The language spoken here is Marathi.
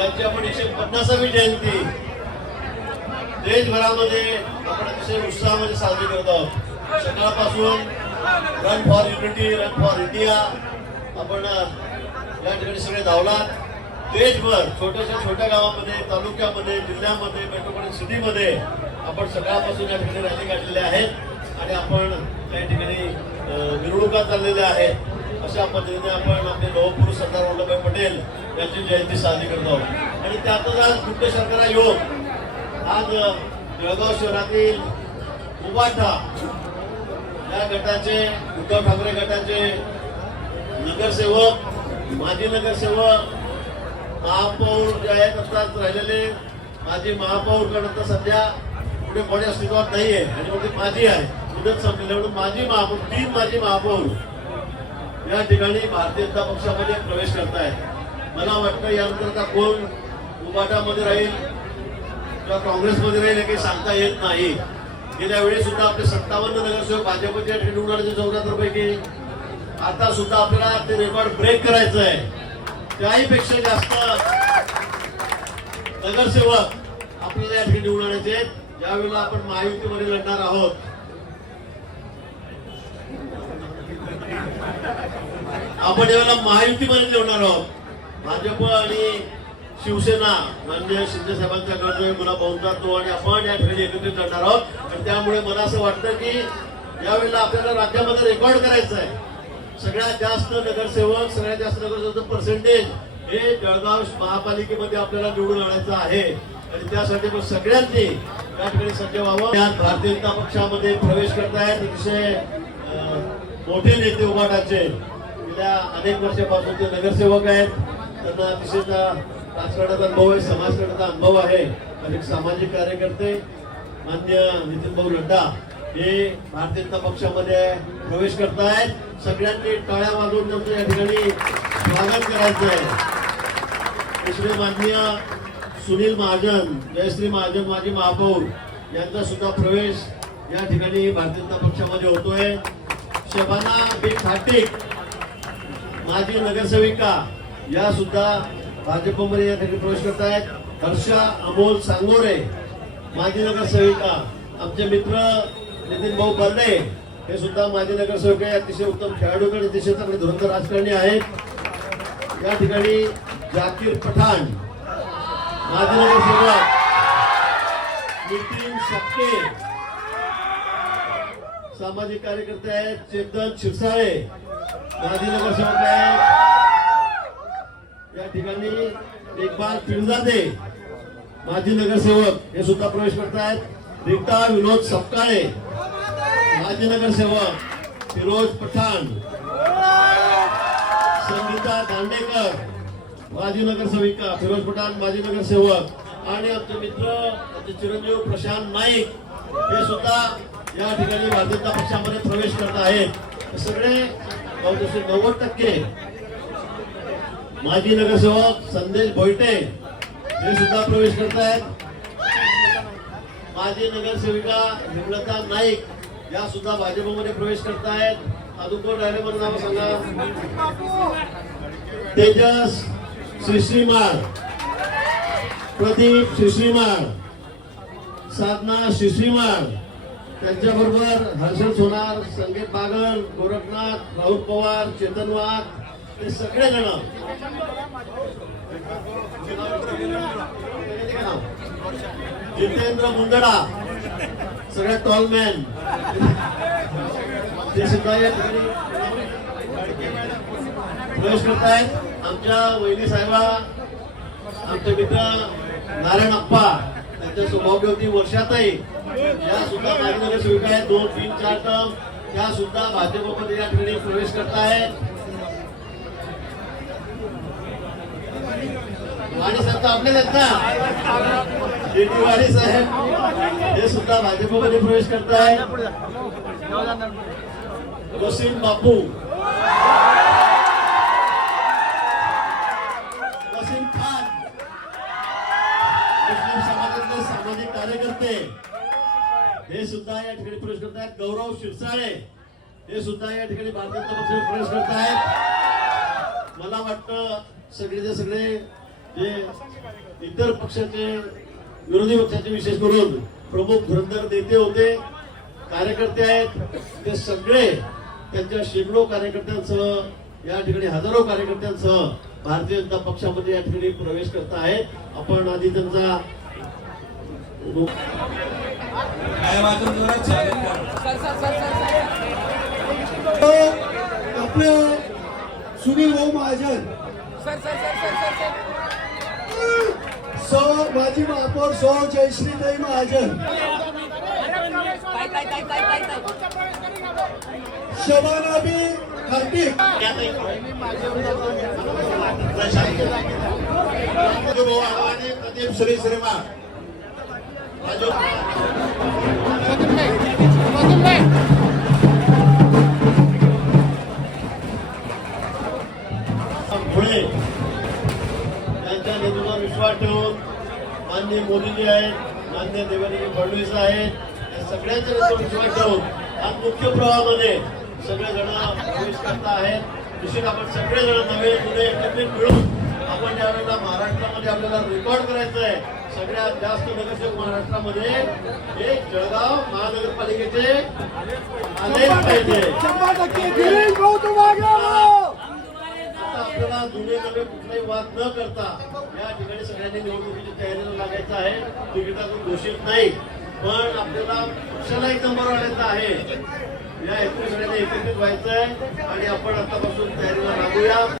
त्यांची आपण एकशे पन्नासावी जयंती. देशभरामध्ये आपण अतिशय उत्साहामध्ये साजरी करत आहोत. सकाळपासून run for unity run for India आपण या ठिकाणी सगळे धावलात. देशभर छोट्याशा छोट्या गावामध्ये तालुक्यामध्ये जिल्ह्यामध्ये मेट्रोपॉलिटन सिटीमध्ये आपण सकाळपासून या ठिकाणी रॅली काढलेल्या आहेत. आणि आपण त्या ठिकाणी मिरवणुका चाललेल्या आहेत. अशा पद्धतीने आपण आपले लोहपुरुष सरदार वल्लभभाई पटेल यांची जयंती साजरी करतो आणि त्यातच आज कुठे शंकरा योग. आज जळगाव शहरातील उबाठा या गटाचे उद्धव ठाकरे गटाचे नगरसेवक माजी नगरसेवक महापौर जे आहेत आत्ताच राहिलेले माजी महापौर गण आता सध्या पुढे कोणी अस्तित्वात नाहीये. आणि मग ते माजी आहे. मुदत संपलेले म्हणून माजी महापौर तीन माजी महापौर या ठिकाणी भारतीय जनता पक्षामध्ये प्रवेश करतायत. मला वाटतं यानंतर का कोण उबाटामध्ये राहील किंवा काँग्रेसमध्ये राहील हे काही सांगता येत नाही. गेल्या वेळी सुद्धा आपले सत्तावन्न नगरसेवक भाजपच्या निवडून चौऱ्याहत्तर पैकी आता सुद्धा आपल्याला ते रेकॉर्ड ब्रेक करायचं आहे त्याही पेक्षा जास्त नगरसेवक आपल्याला या ठिकाणी निवडून आणायचे आहेत. यावेळेला आपण महायुतीमध्ये लढणार आहोत. आपण यावेळेला महायुतीमध्ये लढणार आहोत. भाजप आणि शिवसेना माननीय शिंदे साहेबांचा गट जो मला बहुधा तो आणि आपण या ठिकाणी एकत्रित करणार आहोत. आणि त्यामुळे मला असं वाटतं की यावेळेला आपल्याला राज्यामध्ये रेकॉर्ड करायचं आहे. सगळ्यात जास्त नगरसेवक सगळ्यात जास्त नगरसेवक पर्सेंटेज हे जळगाव महापालिकेमध्ये आपल्याला निवडून आणायचं आहे. आणि त्यासाठी पण सगळ्यांनी या ठिकाणी सज्ज व्हावं. यात भारतीय जनता पक्षामध्ये प्रवेश करतायत. अतिशय मोठे नेते उभाटाचे. गेल्या अनेक वर्षापासून ते नगरसेवक आहेत. त्यांना अतिशय राजकारणाचा अनुभव आहे समाजकारणाचा अनुभव आहे. अनेक सामाजिक कार्यकर्ते मान्य नितीन भाऊ नड्डा हे भारतीय जनता पक्षामध्ये प्रवेश करतायत. सगळ्यांनी टाळ्या वाजवून त्यांचं या ठिकाणी स्वागत करायचं आहे. दुसरे माननीय सुनील महाजन जयश्री महाजन माजी महापौर यांचा सुद्धा प्रवेश या ठिकाणी भारतीय जनता पक्षामध्ये होतोय. शबाना बी खाटिक माजी नगरसेविका या सुद्धा भाजपमध्ये या ठिकाणी प्रवेश करत आहेत. हर्षा अमोल सांगोरे माजी नगरसेविका आमचे मित्र नितीन भाऊ बर्डे हे सुद्धा माजी नगरसेवक आहे अतिशय उत्तम खेळाडू आणि अतिशय चांगले धुरंधर राजकारणी आहेत. या ठिकाणी जाकीर पठाण माजी नगरसेवक नितीन सपके सामाजिक कार्यकर्ते आहेत चेतन शिरसाळे माजी नगरसेवक आहेत. ठिकाणी इक्बाल पिंजादे माजी नगरसेवक हे सुद्धा प्रवेश करतायत. रिक्ता विनोद सपकाळे माजी नगरसेवक फिरोज पठाण संगीता दांडेकर माजी नगरसेविका फिरोज पठाण माजी नगरसेवक आणि आमचे मित्र आमचे चिरंजीव प्रशांत नाईक हे सुद्धा या ठिकाणी भारतीय जनता पक्षामध्ये प्रवेश करत आहेत. सगळे जसे नव्वद टक्के माजी नगरसेवक संदेश भोयटे हे सुद्धा प्रवेश करत आहेत माजी नगरसेविका हेमलता नाईक या सुद्धा भाजपमध्ये प्रवेश करत अजून कोण राहिले मला नाव सांगा. तेजस श्रीश्रीमाळ. प्रदीप श्रीश्रीमाळ. साधना श्रीश्रीमाळ. त्यांच्याबरोबर हर्षल सोनार संगीत बागल गोरखनाथ राहुल पवार चेतन वाघ हे सगळे जण जितेंद्र मुंदडा सगळे टॉलमॅन ते सुद्धा या ठिकाणी प्रवेश करतायत आमच्या वहिनी साहेबा आमचे मित्र नारायण अप्पा. त्यांच्या सौभाग्यवती वर्षातही या सुद्धा मार्गदर्शक सेविका आहेत दोन तीन चार टर्म. त्या सुद्धा भाजपमध्ये या ठिकाणी प्रवेश करतायत. वाणी साहेब तर आपलेच आहेत ना? शेती वाणी साहेब. हे सुद्धा भाजपमध्ये प्रवेश करतायत वसीम बापू. वसीम खान. मुस्लिम समाजातले सामाजिक कार्यकर्ते. हे सुद्धा या ठिकाणी प्रवेश करत आहेत गौरव शिरसाळे. हे सुद्धा या ठिकाणी भारतीय जनता प्रवेश करत आहेत मला वाटतं सगळेचे सगळे जे इतर पक्षाचे विरोधी पक्षाचे विशेष करून प्रमुख धुरंधर नेते होते कार्यकर्ते आहेत ते सगळे त्यांच्या शेकडो कार्यकर्त्यांसह या ठिकाणी हजारो कार्यकर्त्यांसह भारतीय जनता पक्षामध्ये या ठिकाणी प्रवेश करत आहेत आपण आधी त्यांचा. आपले सुनील भाऊ महाजन सौ माजी महापौर सौ जयश्रीताई महाजन शबानाबी कार्तिक भाऊ आडवाणी प्रदीप श्री मोदीजी आहेत मान्य देवेंद्र फडणवीस आहेत या सगळ्यांच्या विश्वास ठेवून आज मुख्य प्रवाहामध्ये सगळेजण प्रवेश करत आहेत. निश्चित आपण सगळेजण नवे जुने एकत्रित मिळून आपण यावेळेला महाराष्ट्रामध्ये आपल्याला रेकॉर्ड करायचं आहे सगळ्यात जास्त नगरसेवक महाराष्ट्रामध्ये हे जळगाव महानगरपालिकेचे आलेच पाहिजे. आता आपल्याला जुने नवे कुठलाही वाद न करता या ठिकाणी सगळ्यांनी निवडणुकीची तयारी लागायचं आहे. तिकिटातून घोषित नाही. पण आपल्याला पक्षाला एक नंबर आणायचा आहे. या हेतू सगळ्यांनी एकत्रित व्हायचं आहे आणि आपण आतापासून तयारीला लागूया.